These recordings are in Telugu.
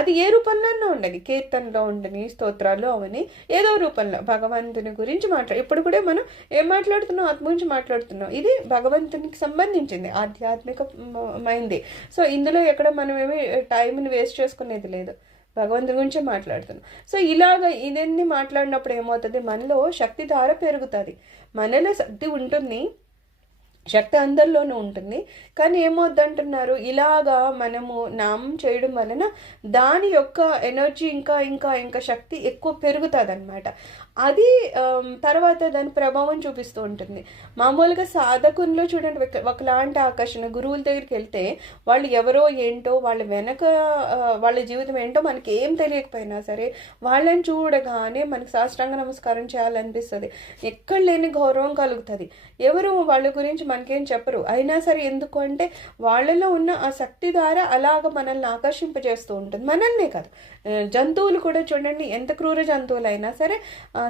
అది ఏ రూపంలోనూ ఉండని, కీర్తనలో ఉండని, స్తోత్రాలు అవని, ఏదో రూపంలో భగవంతుని గురించి ఇప్పుడు కూడా మనం ఏం మాట్లాడుతున్నాం, ఆత్మ గురించి మాట్లాడుతున్నాం. ఇది భగవంతునికి సంబంధించింది, ఆధ్యాత్మికమైంది. సో ఇందులో ఎక్కడ మనం ఏమి టైంని వేస్ట్ చేసుకునేది లేదు, భగవంతుని గురించే మాట్లాడుతున్నాం. సో ఇలాగ ఇదన్నీ మాట్లాడినప్పుడు ఏమవుతుంది, మనలో శక్తి ధార పెరుగుతుంది. మనలో శక్తి ఉంటుంది, శక్తి అందరిలోనూ ఉంటుంది. కానీ ఏమవుద్దంటున్నారు, ఇలాగా మనము నామం చేయడం వలన దాని యొక్క ఎనర్జీ ఇంకా ఇంకా ఇంకా శక్తి ఎక్కువ పెరుగుతుంది అనమాట. అది తర్వాత దాని ప్రభావం చూపిస్తూ ఉంటుంది. మామూలుగా సాధకుల్లో చూడండి, ఒకలాంటి ఆకర్షణ. గురువుల దగ్గరికి వెళ్తే వాళ్ళు ఎవరో ఏంటో, వాళ్ళ వెనక వాళ్ళ జీవితం ఏంటో మనకి ఏం తెలియకపోయినా సరే వాళ్ళని చూడగానే మనకి సాష్టాంగ నమస్కారం చేయాలనిపిస్తుంది. ఎక్కడ లేని గౌరవం కలుగుతుంది. ఎవరు వాళ్ళ గురించి మనకేం చెప్పరు, అయినా సరే ఎందుకు అంటే వాళ్ళలో ఉన్న ఆ శక్తి ద్వారా అలాగ మనల్ని ఆకర్షింపజేస్తూ ఉంటుంది. మనల్నే కాదు, జంతువులు కూడా చూడండి, ఎంత క్రూర జంతువులు అయినా సరే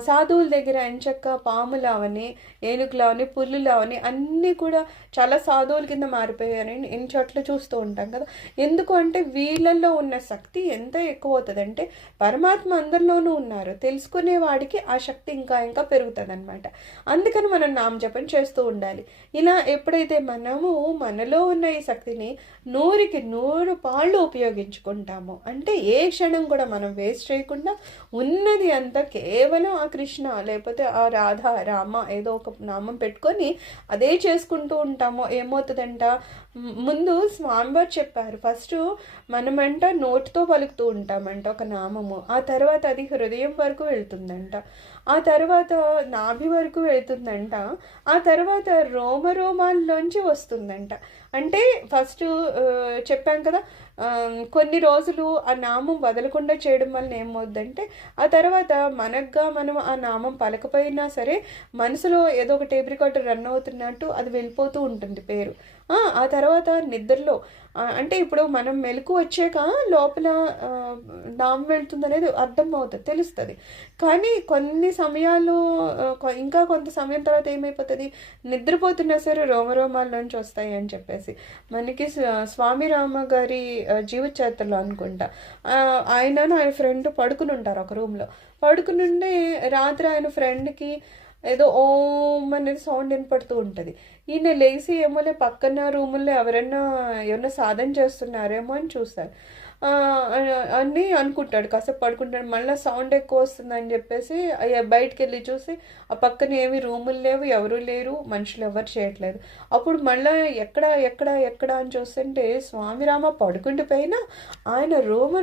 సాధువుల దగ్గర ఎంచక్క పాములు అవని, ఏనుగులు అవని, పుల్లులు అవని అన్నీ కూడా చాలా సాధువుల కింద మారిపోయారని ఎన్ని చోట్ల చూస్తూ ఉంటాం కదా. ఎందుకు అంటే వీళ్ళల్లో ఉన్న శక్తి ఎంత ఎక్కువ అవుతుందంటే పరమాత్మ అందరిలోనూ ఉన్నారు, తెలుసుకునే వాడికి ఆ శక్తి ఇంకా ఇంకా పెరుగుతుంది అనమాట. అందుకని మనం నామజపం చేస్తూ ఉండాలి. ఇలా ఎప్పుడైతే మనము మనలో ఉన్న ఈ శక్తిని 100కి 100 పాళ్ళు ఉపయోగించుకుంటామో, అంటే ఏ క్షణం కూడా మనం వేస్ట్ చేయకుండా ఉన్నది అంతా కేవలం ఆ కృష్ణ లేకపోతే ఆ రాధ రామ ఏదో ఒక నామం పెట్టుకొని అదే చేసుకుంటూ ఉంటామో ఏమవుతుందంట, ముందు స్వామివారు చెప్పారు, ఫస్ట్ మనమంట నోటితో పలుకుతూ ఉంటామంట ఒక నామము, ఆ తర్వాత అది హృదయం వరకు వెళ్తుందంట, ఆ తర్వాత నాభి వరకు వెళ్తుందంట, ఆ తర్వాత రోమాల్లోంచి వస్తుందంట. అంటే ఫస్ట్ చెప్పాం కదా, కొన్ని రోజులు ఆ నామం వదలకుండా చేయడం వల్ల ఏమవుద్దంటే ఆ తర్వాత మనం ఆ నామం పలకపోయినా సరే మనసులో ఏదో ఒక టేప్ రికార్డర్ రన్ అవుతున్నట్టు అది వెళ్ళిపోతూ ఉంటుంది పేరు. ఆ తర్వాత నిద్రలో అంటే ఇప్పుడు మనం మెలకు వచ్చాక లోపల నామం వెళ్తుంది అనేది అర్థం అవుతుంది, తెలుస్తుంది. కానీ కొన్ని సమయాలు ఇంకా కొంత సమయం తర్వాత ఏమైపోతుంది, నిద్రపోతున్నా సరే రోమాల నుంచి వస్తాయి అని చెప్పేసి మనకి స్వామి రామ గారి జీవిత చరిత్రలో అనుకుంటా, ఆయన ఫ్రెండ్ పడుకుని ఉంటారు ఒక రూమ్లో. పడుకునుండే రాత్రి ఆయన ఫ్రెండ్కి ఏదో ఓం అనేది సౌండ్ వినపడుతూ ఉంటుంది. ఈయన లేచి ఏమోలే పక్కన రూముల్లో ఎవరన్నా సాధన చేస్తున్నారేమో అని చూస్తారు అని అనుకుంటాడు. కాసేపు పడుకుంటాడు, మళ్ళీ సౌండ్ ఎక్కువ వస్తుందని చెప్పేసి బయటికి వెళ్ళి చూసి ఆ పక్కన ఏమి రూములు లేవు, ఎవరు లేరు, మనుషులు ఎవరు చేయట్లేదు. అప్పుడు మళ్ళీ ఎక్కడ ఎక్కడ ఎక్కడ అని చూస్తుంటే స్వామిరామ పడుకుంటే పైన ఆయన